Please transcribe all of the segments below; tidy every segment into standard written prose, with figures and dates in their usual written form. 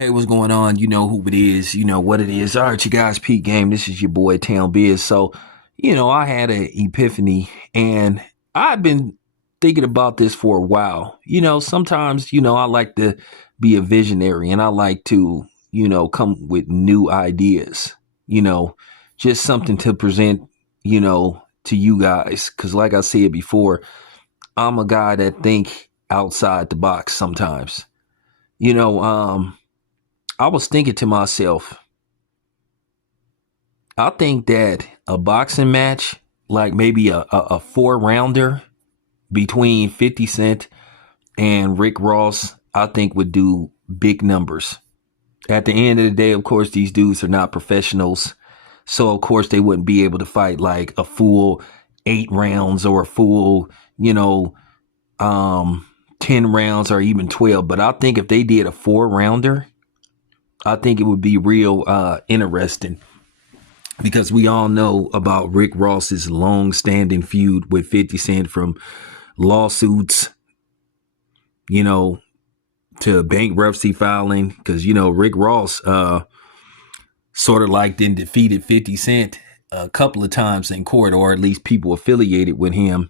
Hey, what's going on? You know who it is. You know what it is. All right, you guys, Pete Game. This is your boy, Town Biz. So, I had an epiphany and I've been thinking about this for a while. Sometimes, I like to be a visionary and I like to, come with new ideas, you know, just something to present, to you guys. Cause like I said before, I'm a guy that think outside the box sometimes. You know, um, I was thinking to myself, I think that a boxing match, like maybe a four rounder between 50 Cent and Rick Ross, I think would do big numbers. At the end of the day, of course, these dudes are not professionals. So, of course, they wouldn't be able to fight like a full 8 rounds or a full, you know, um, 10 rounds or even 12. But I think if they did a four rounder, I think it would be real interesting because we all know about Rick Ross's long-standing feud with 50 Cent, from lawsuits, you know, to bankruptcy filing. Because Rick Ross sort of like then defeated 50 Cent a couple of times in court, or at least people affiliated with him.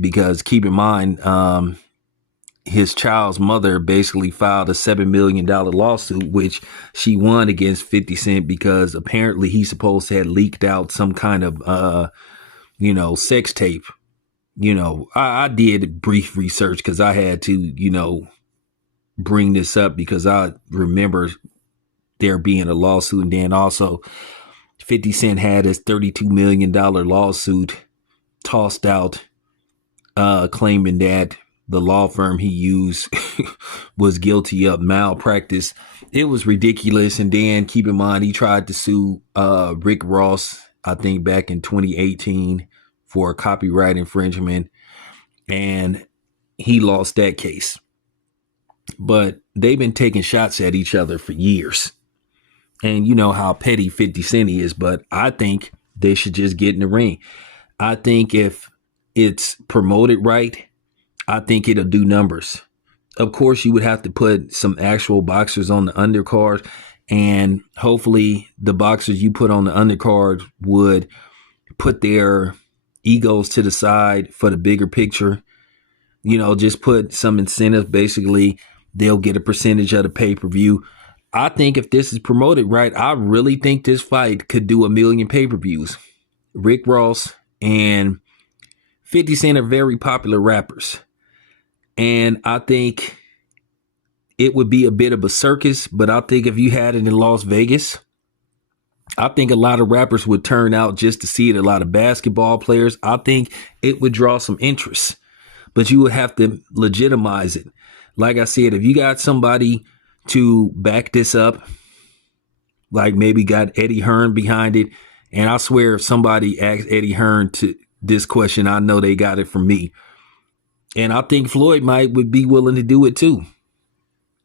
Because keep in mind, his child's mother basically filed a $7 million lawsuit, which she won against 50 Cent because apparently he supposed to have leaked out some kind of, sex tape. I did brief research because I had to, bring this up because I remember there being a lawsuit. And then also 50 Cent had his $32 million lawsuit tossed out, claiming that the law firm he used was guilty of malpractice. It was ridiculous. And then keep in mind, he tried to sue Rick Ross, I think back in 2018 for copyright infringement. And he lost that case. But they've been taking shots at each other for years. And you know how petty 50 Cent is, but I think they should just get in the ring. I think if it's promoted right, I think it'll do numbers. Of course, you would have to put some actual boxers on the undercard, and hopefully the boxers you put on the undercard would put their egos to the side for the bigger picture. Just put some incentive. Basically, they'll get a percentage of the pay-per-view. I think if this is promoted right, I really think this fight could do 1 million pay-per-views. Rick Ross and 50 Cent are very popular rappers. And I think it would be a bit of a circus, but I think if you had it in Las Vegas, I think a lot of rappers would turn out just to see it. A lot of basketball players. I think it would draw some interest, but you would have to legitimize it. Like I said, if you got somebody to back this up, like maybe got Eddie Hearn behind it, and I swear if somebody asked Eddie Hearn to this question, I know they got it from me. And I think Floyd would be willing to do it too.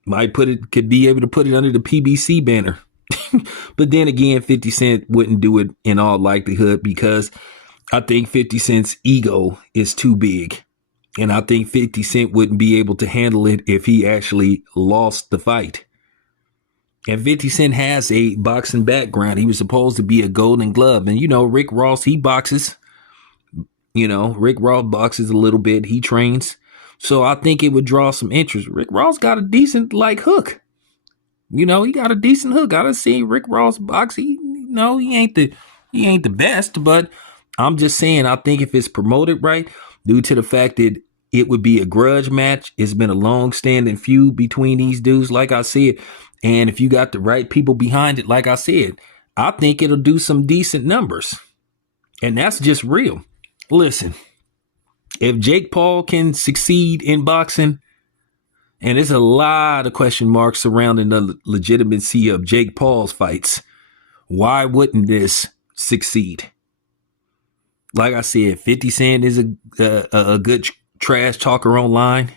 Could be able to put it under the PBC banner. But then again, 50 Cent wouldn't do it in all likelihood because I think 50 Cent's ego is too big. And I think 50 Cent wouldn't be able to handle it if he actually lost the fight. And 50 Cent has a boxing background. He was supposed to be a Golden Glove. And Rick Ross, he boxes. Rick Ross boxes a little bit. He trains. So I think it would draw some interest. Rick Ross got a decent hook. He got a decent hook. I done seen Rick Ross box. He ain't the best, but I'm just saying I think if it's promoted right, due to the fact that it would be a grudge match. It's been a long-standing feud between these dudes, like I said. And if you got the right people behind it, like I said, I think it'll do some decent numbers. And that's just real. Listen, if Jake Paul can succeed in boxing, and there's a lot of question marks surrounding the legitimacy of Jake Paul's fights, why wouldn't this succeed? Like I said, 50 Cent is a good trash talker online.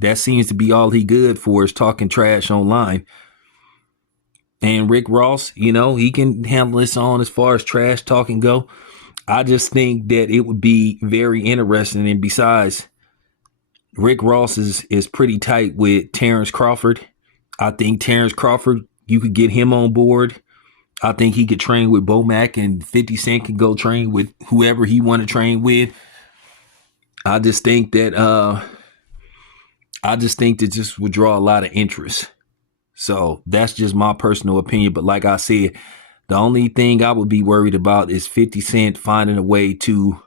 That seems to be all he good for, is talking trash online. And Rick Ross, he can handle this on as far as trash talking go. I just think that it would be very interesting. And besides, Rick Ross is pretty tight with Terrence Crawford. I think Terrence Crawford, you could get him on board. I think he could train with Bomac, and 50 Cent can go train with whoever he want to train with. I just think that this would draw a lot of interest. So that's just my personal opinion. But like I said, the only thing I would be worried about is 50 Cent finding a way to,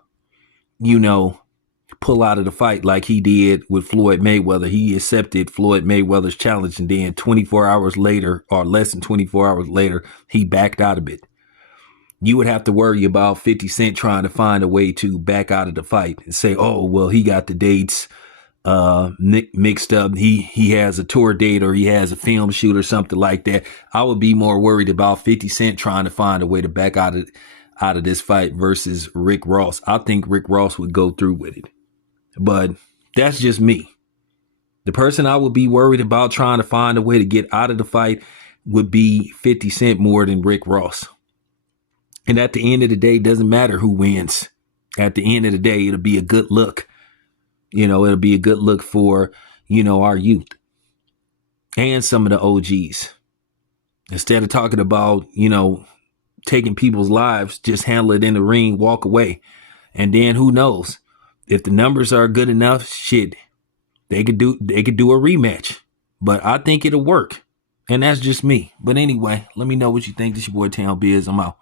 pull out of the fight like he did with Floyd Mayweather. He accepted Floyd Mayweather's challenge, and then 24 hours later, or less than 24 hours later, he backed out of it. You would have to worry about 50 Cent trying to find a way to back out of the fight and say, oh, well, he got the dates mixed up. He has a tour date, or he has a film shoot or something like that. I would be more worried about 50 Cent trying to find a way to back out of this fight versus Rick Ross. I think Rick Ross would go through with it. But that's just me. The person I would be worried about trying to find a way to get out of the fight would be 50 Cent more than Rick Ross. And at the end of the day, it doesn't matter who wins. At the end of the day, it'll be a good look. It'll be a good look for, our youth and some of the OGs. Instead of talking about, taking people's lives, just handle it in the ring, walk away. And then who knows? If the numbers are good enough, shit, they could do a rematch. But I think it'll work. And that's just me. But anyway, let me know what you think. This your boy Town Biz. I'm out.